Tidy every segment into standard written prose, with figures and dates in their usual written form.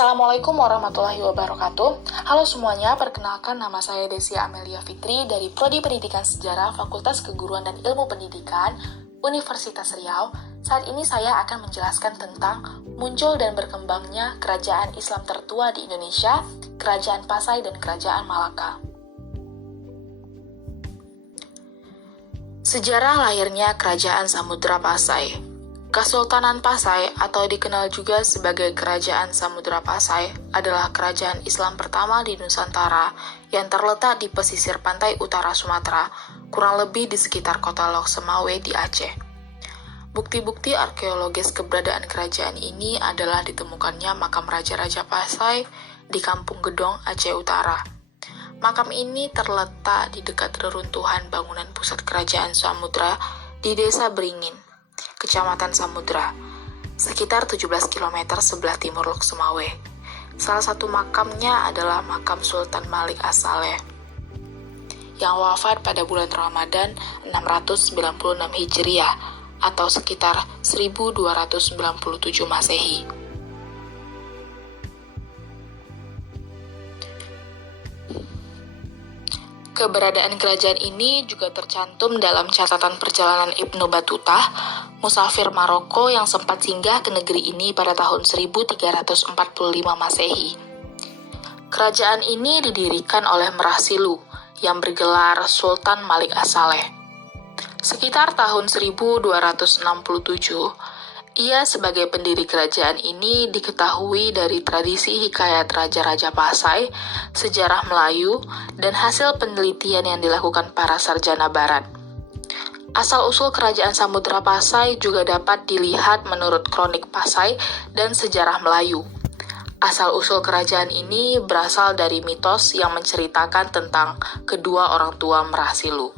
Assalamualaikum warahmatullahi wabarakatuh. Halo semuanya, perkenalkan nama saya Desia Amelia Fitri dari Prodi Pendidikan Sejarah Fakultas Keguruan dan Ilmu Pendidikan Universitas Riau. Saat ini saya akan menjelaskan tentang muncul dan berkembangnya kerajaan Islam tertua di Indonesia, Kerajaan Pasai dan Kerajaan Malaka. Sejarah lahirnya Kerajaan Samudra Pasai. Kesultanan Pasai atau dikenal juga sebagai Kerajaan Samudra Pasai adalah kerajaan Islam pertama di Nusantara yang terletak di pesisir pantai utara Sumatera, kurang lebih di sekitar kota Lok Semawe di Aceh. Bukti-bukti arkeologis keberadaan kerajaan ini adalah ditemukannya makam Raja-Raja Pasai di Kampung Gedong, Aceh Utara. Makam ini terletak di dekat reruntuhan bangunan pusat kerajaan Samudra di Desa Beringin, Kecamatan Samudra, sekitar 17 km sebelah timur Lok Semawe. Salah satu makamnya adalah makam Sultan Malik As-Saleh, yang wafat pada bulan Ramadan 696 Hijriah atau sekitar 1297 Masehi. Keberadaan kerajaan ini juga tercantum dalam catatan perjalanan Ibnu Battuta, musafir Maroko yang sempat singgah ke negeri ini pada tahun 1345 Masehi. Kerajaan ini didirikan oleh Merah Silu yang bergelar Sultan Malik As-Saleh. Sekitar tahun 1267, ia sebagai pendiri kerajaan ini diketahui dari tradisi hikayat Raja-Raja Pasai, sejarah Melayu, dan hasil penelitian yang dilakukan para sarjana barat. Asal-usul kerajaan Samudra Pasai juga dapat dilihat menurut kronik Pasai dan sejarah Melayu. Asal-usul kerajaan ini berasal dari mitos yang menceritakan tentang kedua orang tua Merah Silu.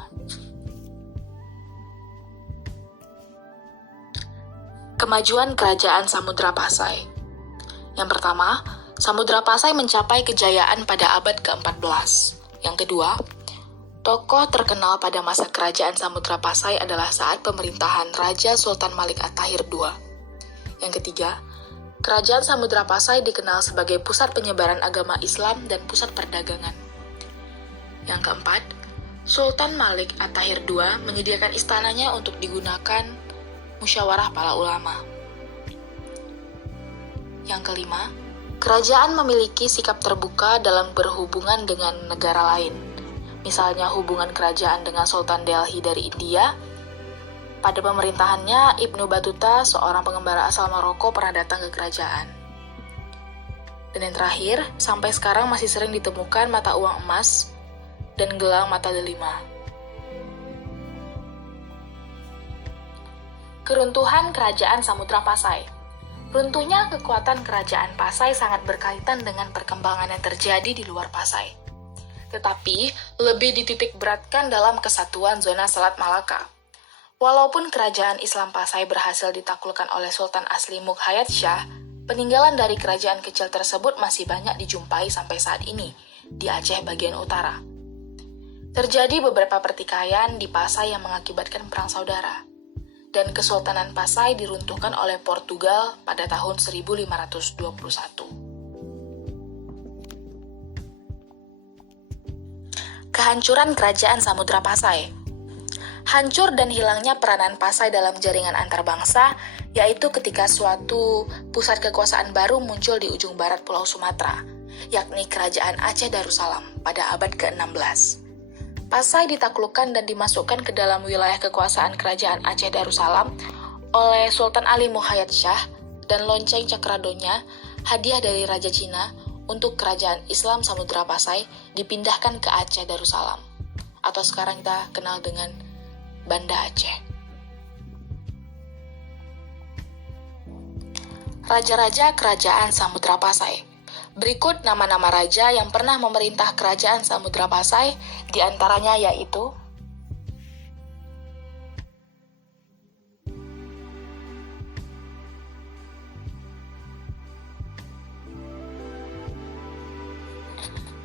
Kemajuan Kerajaan Samudra Pasai. Yang pertama, Samudra Pasai mencapai kejayaan pada abad ke-14. Yang kedua, tokoh terkenal pada masa Kerajaan Samudra Pasai adalah saat pemerintahan Raja Sultan Malik At-Tahir II. Yang ketiga, Kerajaan Samudra Pasai dikenal sebagai pusat penyebaran agama Islam dan pusat perdagangan. Yang keempat, Sultan Malik At-Tahir II menyediakan istananya untuk digunakan musyawarah para ulama. Yang kelima, kerajaan memiliki sikap terbuka dalam berhubungan dengan negara lain. Misalnya hubungan kerajaan dengan Sultan Delhi dari India. Pada pemerintahannya, Ibnu Battuta, seorang pengembara asal Maroko, pernah datang ke kerajaan. Dan yang terakhir, sampai sekarang masih sering ditemukan mata uang emas dan gelang mata delima. Keruntuhan Kerajaan Samudra Pasai. Runtuhnya kekuatan Kerajaan Pasai sangat berkaitan dengan perkembangan yang terjadi di luar Pasai. Tetapi, lebih dititik beratkan dalam kesatuan zona Selat Malaka. Walaupun Kerajaan Islam Pasai berhasil ditaklukkan oleh Sultan asli Mughayat Shah, peninggalan dari kerajaan kecil tersebut masih banyak dijumpai sampai saat ini di Aceh bagian utara. Terjadi beberapa pertikaian di Pasai yang mengakibatkan perang saudara, dan Kesultanan Pasai diruntuhkan oleh Portugal pada tahun 1521. Kehancuran Kerajaan Samudra Pasai. Hancur dan hilangnya peranan Pasai dalam jaringan antarbangsa, yaitu ketika suatu pusat kekuasaan baru muncul di ujung barat Pulau Sumatera, yakni Kerajaan Aceh Darussalam pada abad ke-16. Pasai ditaklukkan dan dimasukkan ke dalam wilayah kekuasaan Kerajaan Aceh Darussalam oleh Sultan Ali Mughayat Shah, dan lonceng Cakradonya, hadiah dari Raja Cina untuk Kerajaan Islam Samudra Pasai, dipindahkan ke Aceh Darussalam, atau sekarang kita kenal dengan Banda Aceh. Raja-raja Kerajaan Samudra Pasai. Berikut nama-nama raja yang pernah memerintah Kerajaan Samudra Pasai, di antaranya yaitu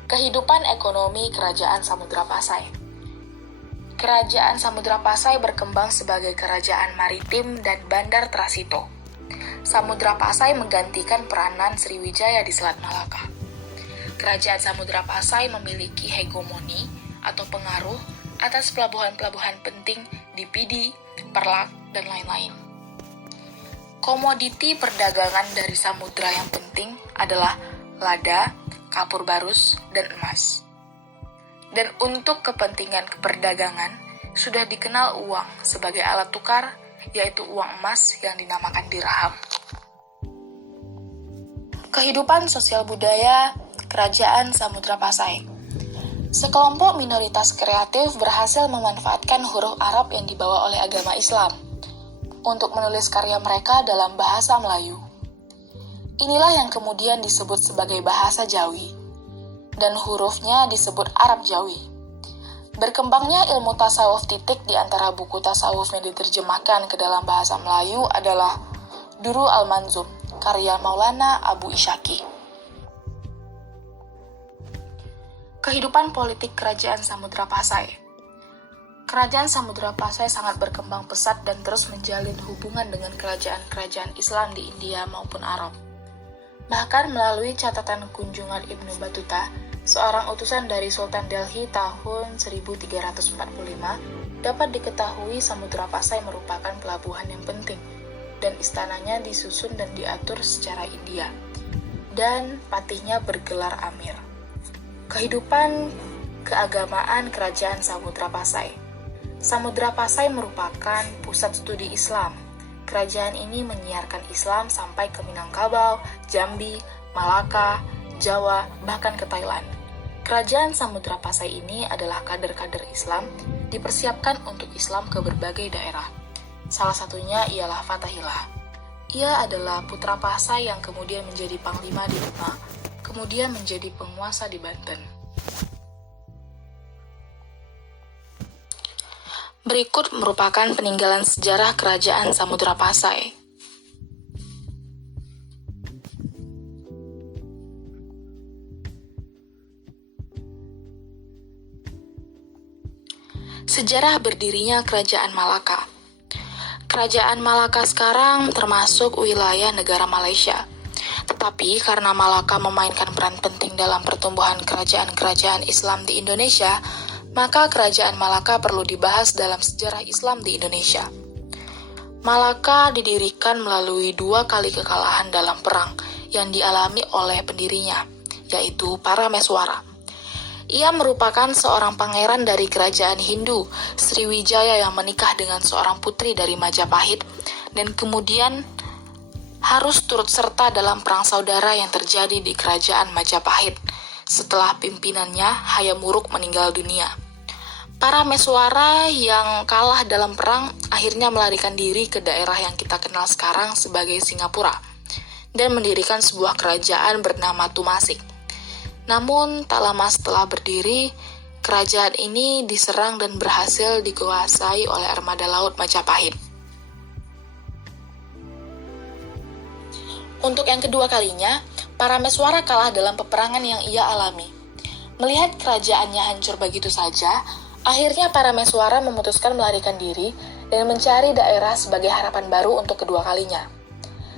kehidupan ekonomi Kerajaan Samudra Pasai. Kerajaan Samudra Pasai berkembang sebagai kerajaan maritim dan bandar transito. Samudra Pasai menggantikan peranan Sriwijaya di Selat Malaka. Kerajaan Samudra Pasai memiliki hegemoni atau pengaruh atas pelabuhan-pelabuhan penting di Pidi, Perlak, dan lain-lain. Komoditi perdagangan dari samudra yang penting adalah lada, kapur barus, dan emas. Dan untuk kepentingan perdagangan, sudah dikenal uang sebagai alat tukar, yaitu uang emas yang dinamakan dirham. Kehidupan sosial budaya Kerajaan Samudra Pasai. Sekelompok minoritas kreatif berhasil memanfaatkan huruf Arab yang dibawa oleh agama Islam untuk menulis karya mereka dalam bahasa Melayu. Inilah yang kemudian disebut sebagai bahasa Jawi, dan hurufnya disebut Arab Jawi. Berkembangnya ilmu tasawuf titik di antara buku tasawuf yang diterjemahkan ke dalam bahasa Melayu adalah Durul Al-Manzum, karya Maulana Abu Isyaki. Kehidupan politik Kerajaan Samudra Pasai. Kerajaan Samudra Pasai sangat berkembang pesat dan terus menjalin hubungan dengan kerajaan-kerajaan Islam di India maupun Arab. Bahkan melalui catatan kunjungan Ibnu Battuta, seorang utusan dari Sultan Delhi tahun 1345, dapat diketahui Samudra Pasai merupakan pelabuhan yang penting, dan istananya disusun dan diatur secara India, dan patihnya bergelar Amir. Kehidupan keagamaan Kerajaan Samudra Pasai. Samudra Pasai merupakan pusat studi Islam. Kerajaan ini menyiarkan Islam sampai ke Minangkabau, Jambi, Malaka, Jawa, bahkan ke Thailand. Kerajaan Samudra Pasai ini adalah kader-kader Islam dipersiapkan untuk Islam ke berbagai daerah. Salah satunya ialah Fatahillah. Ia adalah putra Pasai yang kemudian menjadi panglima di Demak, kemudian menjadi penguasa di Banten. Berikut merupakan peninggalan sejarah Kerajaan Samudra Pasai. Sejarah berdirinya Kerajaan Malaka. Kerajaan Malaka sekarang termasuk wilayah negara Malaysia. Tetapi karena Malaka memainkan peran penting dalam pertumbuhan kerajaan-kerajaan Islam di Indonesia, maka Kerajaan Malaka perlu dibahas dalam sejarah Islam di Indonesia. Malaka didirikan melalui 2 kali kekalahan dalam perang yang dialami oleh pendirinya, yaitu Parameswara. Ia merupakan seorang pangeran dari kerajaan Hindu, Sriwijaya, yang menikah dengan seorang putri dari Majapahit, dan kemudian harus turut serta dalam perang saudara yang terjadi di kerajaan Majapahit setelah pimpinannya Hayam Wuruk meninggal dunia. Parameswara yang kalah dalam perang akhirnya melarikan diri ke daerah yang kita kenal sekarang sebagai Singapura dan mendirikan sebuah kerajaan bernama Tumasik. Namun tak lama setelah berdiri, kerajaan ini diserang dan berhasil dikuasai oleh armada laut Majapahit. Untuk yang kedua kalinya, Parameswara kalah dalam peperangan yang ia alami. Melihat kerajaannya hancur begitu saja, akhirnya Parameswara memutuskan melarikan diri dan mencari daerah sebagai harapan baru untuk kedua kalinya.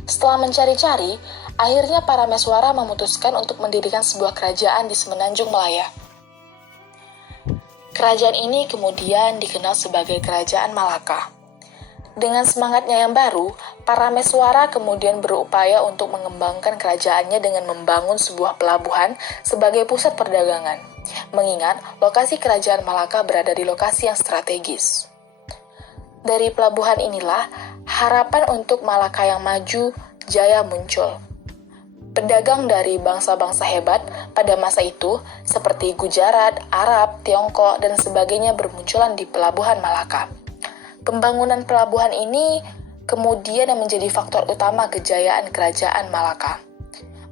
Setelah mencari-cari, akhirnya Parameswara memutuskan untuk mendirikan sebuah kerajaan di Semenanjung Malaya. Kerajaan ini kemudian dikenal sebagai Kerajaan Malaka. Dengan semangatnya yang baru, Parameswara kemudian berupaya untuk mengembangkan kerajaannya dengan membangun sebuah pelabuhan sebagai pusat perdagangan, mengingat lokasi Kerajaan Malaka berada di lokasi yang strategis. Dari pelabuhan inilah, harapan untuk Malaka yang maju jaya muncul. Pedagang dari bangsa-bangsa hebat pada masa itu, seperti Gujarat, Arab, Tiongkok, dan sebagainya bermunculan di pelabuhan Malaka. Pembangunan pelabuhan ini kemudian yang menjadi faktor utama kejayaan Kerajaan Malaka.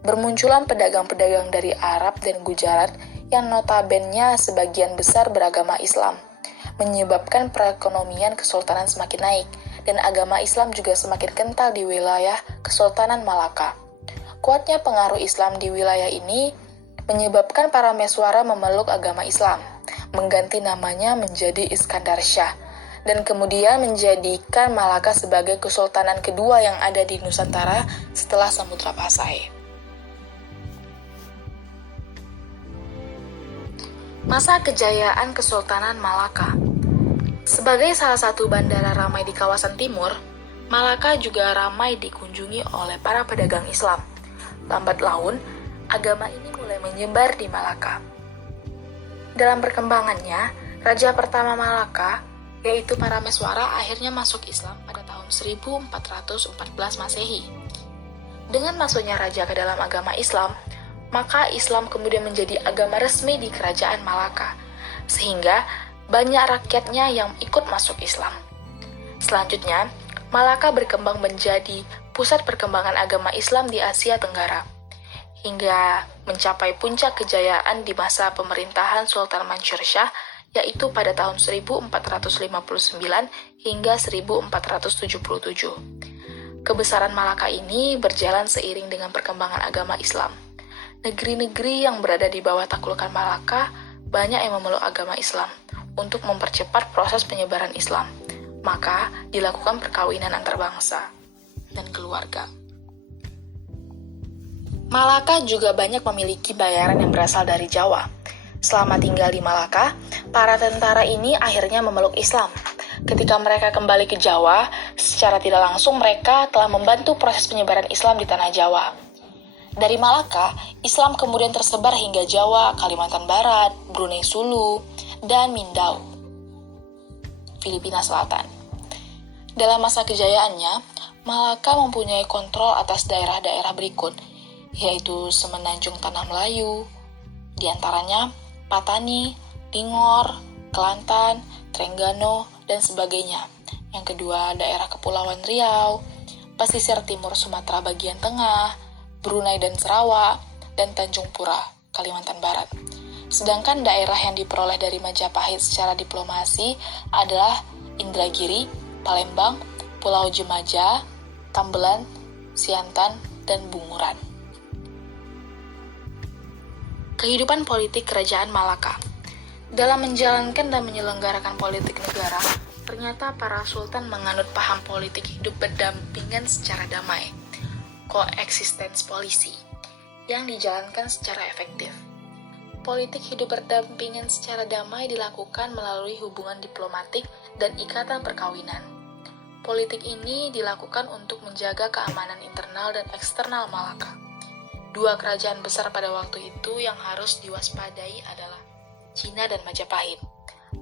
Bermunculan pedagang-pedagang dari Arab dan Gujarat yang notabene sebagian besar beragama Islam, menyebabkan perekonomian kesultanan semakin naik, dan agama Islam juga semakin kental di wilayah Kesultanan Malaka. Kuatnya pengaruh Islam di wilayah ini menyebabkan Parameswara memeluk agama Islam, mengganti namanya menjadi Iskandar Shah, dan kemudian menjadikan Malaka sebagai kesultanan kedua yang ada di Nusantara setelah Samudra Pasai. Masa kejayaan Kesultanan Malaka. Sebagai salah satu bandara ramai di kawasan timur, Malaka juga ramai dikunjungi oleh para pedagang Islam. Lambat laun, agama ini mulai menyebar di Malaka. Dalam perkembangannya, raja pertama Malaka, yaitu Parameswara, akhirnya masuk Islam pada tahun 1414 Masehi. Dengan masuknya raja ke dalam agama Islam, maka Islam kemudian menjadi agama resmi di kerajaan Malaka, sehingga banyak rakyatnya yang ikut masuk Islam. Selanjutnya, Malaka berkembang menjadi pusat perkembangan agama Islam di Asia Tenggara, hingga mencapai puncak kejayaan di masa pemerintahan Sultan Mansur Shah, yaitu pada tahun 1459 hingga 1477. Kebesaran Malaka ini berjalan seiring dengan perkembangan agama Islam. Negeri-negeri yang berada di bawah taklukan Malaka banyak yang memeluk agama Islam. Untuk mempercepat proses penyebaran Islam, maka dilakukan perkawinan antar bangsa dan keluarga. Malaka juga banyak memiliki bayaran yang berasal dari Jawa. Selama tinggal di Malaka, para tentara ini akhirnya memeluk Islam. Ketika mereka kembali ke Jawa, secara tidak langsung mereka telah membantu proses penyebaran Islam di tanah Jawa. Dari Malaka, Islam kemudian tersebar hingga Jawa, Kalimantan Barat, Brunei Sulu, dan Mindau, Filipina Selatan. Dalam masa kejayaannya, Malaka mempunyai kontrol atas daerah-daerah berikut, yaitu Semenanjung Tanah Melayu, diantaranya Patani, Tingor, Kelantan, Trengganu, dan sebagainya. Yang kedua, daerah Kepulauan Riau, pesisir timur Sumatera bagian tengah, Brunei dan Sarawak, dan Tanjung Pura, Kalimantan Barat. Sedangkan daerah yang diperoleh dari Majapahit secara diplomasi adalah Indragiri, Palembang, Pulau Jemaja, Tambelan, Siantan, dan Bunguran. Kehidupan politik Kerajaan Malaka. Dalam menjalankan dan menyelenggarakan politik negara, ternyata para sultan menganut paham politik hidup berdampingan secara damai, coexistence policy, yang dijalankan secara efektif. Politik hidup berdampingan secara damai dilakukan melalui hubungan diplomatik dan ikatan perkawinan. Politik ini dilakukan untuk menjaga keamanan internal dan eksternal Malaka. Dua kerajaan besar pada waktu itu yang harus diwaspadai adalah Cina dan Majapahit.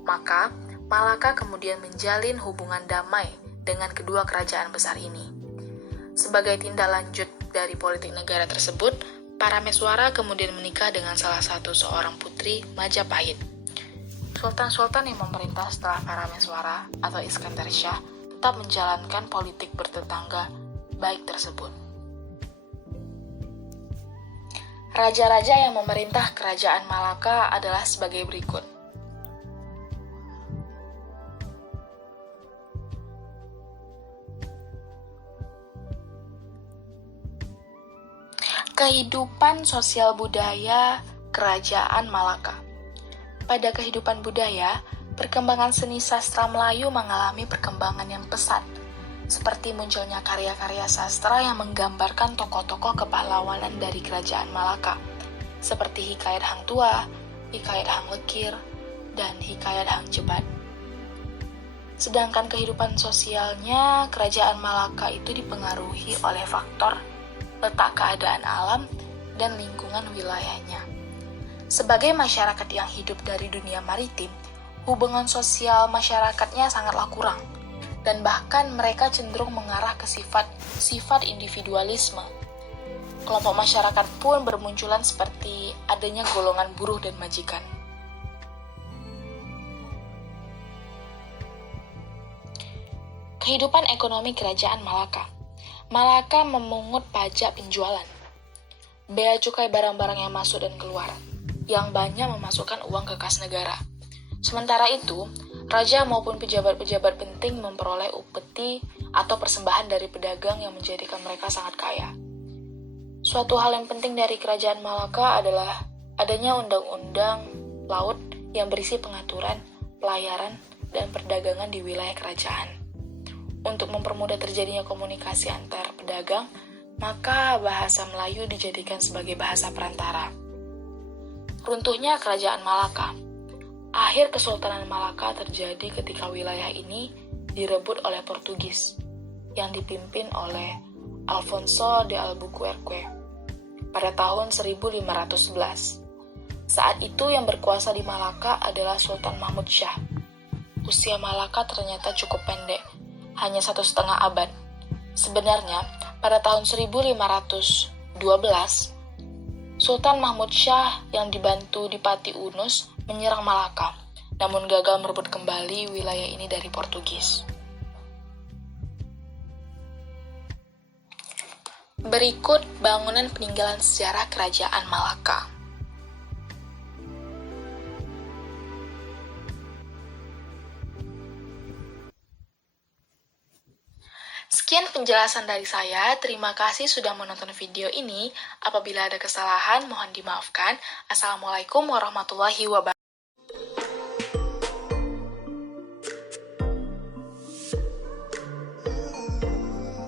Maka, Malaka kemudian menjalin hubungan damai dengan kedua kerajaan besar ini. Sebagai tindak lanjut dari politik negara tersebut, Parameswara kemudian menikah dengan salah satu seorang putri Majapahit. Sultan-sultan yang memerintah setelah Parameswara atau Iskandar Shah tetap menjalankan politik bertetangga baik tersebut. Raja-raja yang memerintah kerajaan Malaka adalah sebagai berikut. Kehidupan sosial budaya Kerajaan Malaka. Pada kehidupan budaya, perkembangan seni sastra Melayu mengalami perkembangan yang pesat, seperti munculnya karya-karya sastra yang menggambarkan tokoh-tokoh kepahlawanan dari Kerajaan Malaka, seperti Hikayat Hang Tuah, Hikayat Hang Lekir, dan Hikayat Hang Jebat. Sedangkan kehidupan sosialnya, Kerajaan Malaka itu dipengaruhi oleh faktor letak keadaan alam, dan lingkungan wilayahnya. Sebagai masyarakat yang hidup dari dunia maritim, hubungan sosial masyarakatnya sangatlah kurang, dan bahkan mereka cenderung mengarah ke sifat individualisme. Kelompok masyarakat pun bermunculan seperti adanya golongan buruh dan majikan. Kehidupan ekonomi Kerajaan Malaka. Malaka memungut pajak penjualan, bea cukai barang-barang yang masuk dan keluar, yang banyak memasukkan uang ke kas negara. Sementara itu, raja maupun pejabat-pejabat penting memperoleh upeti atau persembahan dari pedagang yang menjadikan mereka sangat kaya. Suatu hal yang penting dari Kerajaan Malaka adalah adanya undang-undang laut yang berisi pengaturan, pelayaran, dan perdagangan di wilayah kerajaan. Untuk mempermudah terjadinya komunikasi antar pedagang, maka bahasa Melayu dijadikan sebagai bahasa perantara. Runtuhnya Kerajaan Malaka. Akhir Kesultanan Malaka terjadi ketika wilayah ini direbut oleh Portugis, yang dipimpin oleh Alfonso de Albuquerque pada tahun 1511. Saat itu yang berkuasa di Malaka adalah Sultan Mahmud Syah. Usia Malaka ternyata cukup pendek, hanya 1,5 abad. Sebenarnya, pada tahun 1512, Sultan Mahmud Syah yang dibantu Dipati Unus menyerang Malaka, namun gagal merebut kembali wilayah ini dari Portugis. Berikut bangunan peninggalan sejarah Kerajaan Malaka. Sekian penjelasan dari saya, terima kasih sudah menonton video ini. Apabila ada kesalahan, mohon dimaafkan. Assalamualaikum warahmatullahi wabarakatuh.